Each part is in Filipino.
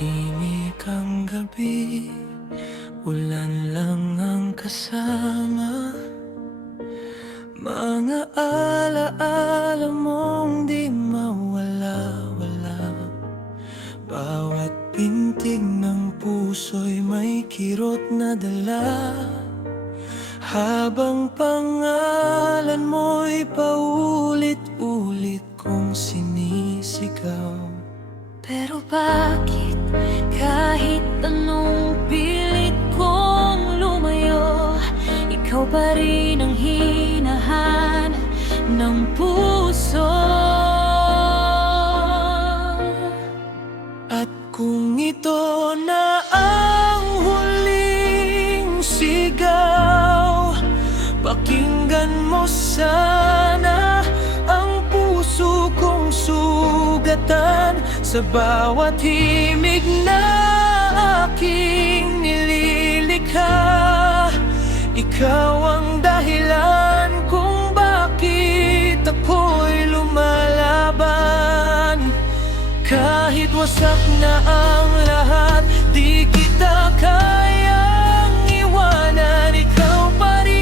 Tahimik ang gabi, ulan lang ang kasama. Mga alaala mong di mawala-wala. Bawat pintig ng puso'y may kirot na dala. Habang pangalan mo'y paulit-ulit kong sinisigaw. Pero bakit kahit anong pilit kong lumayo, ikaw pa rin ang hinahanap ng puso? At kung ito na ang huling sigaw, pakinggan mo sana ang puso kong sugatan. Sa bawat himig na aking nililikha, ikaw ang dahilan kung bakit ako'y lumalaban. Kahit wasak na ang lahat, di kita kayang iwanan. Ikaw pa rin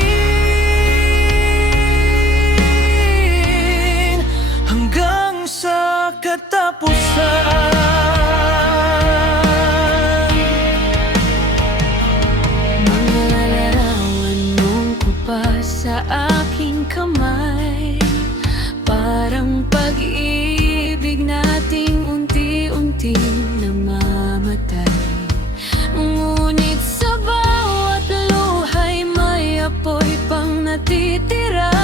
hanggang sa katapusan. Mga larawan mong kupas sa aking kamay, parang pag-ibig nating unti-unting namamatay. Ngunit sa bawat luhay may apoy pang natitira,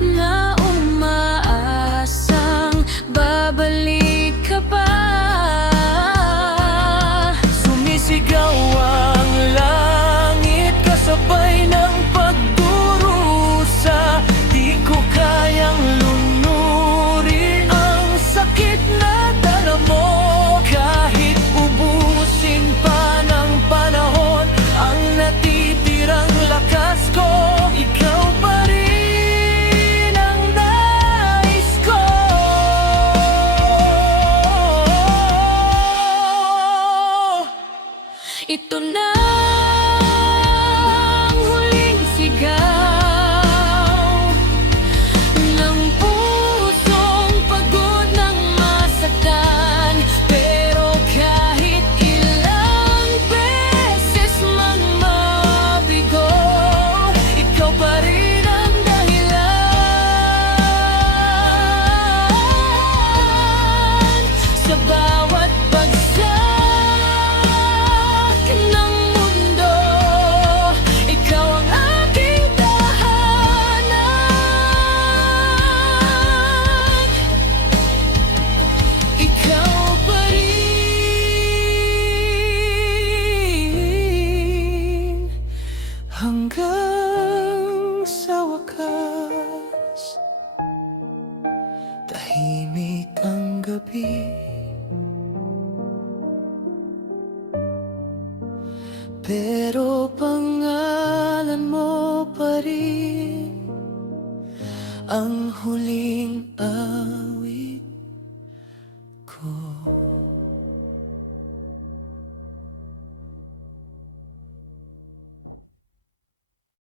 na umaasang babalik ka pa. Sumisigaw ang langit kasabay ng pagdurusa. Di ko kayang lunurin ang sakit na dala mo. Kahit ubusin pa ng panahon ang natitirang lakas ko, ikaw pa rin ang nais ko. Ito na ang huling sigaw ng pusong pagod ng masaktan. Pero kahit ilang beses mang mabigo, ikaw pa rin ang dahilan. Sa bawat bagsak ng mundo, ikaw ang aking tahanan. Ikaw pa rin hanggang sa wakas. Tahimik ang gabi, pero pangalan mo pa rin ang huling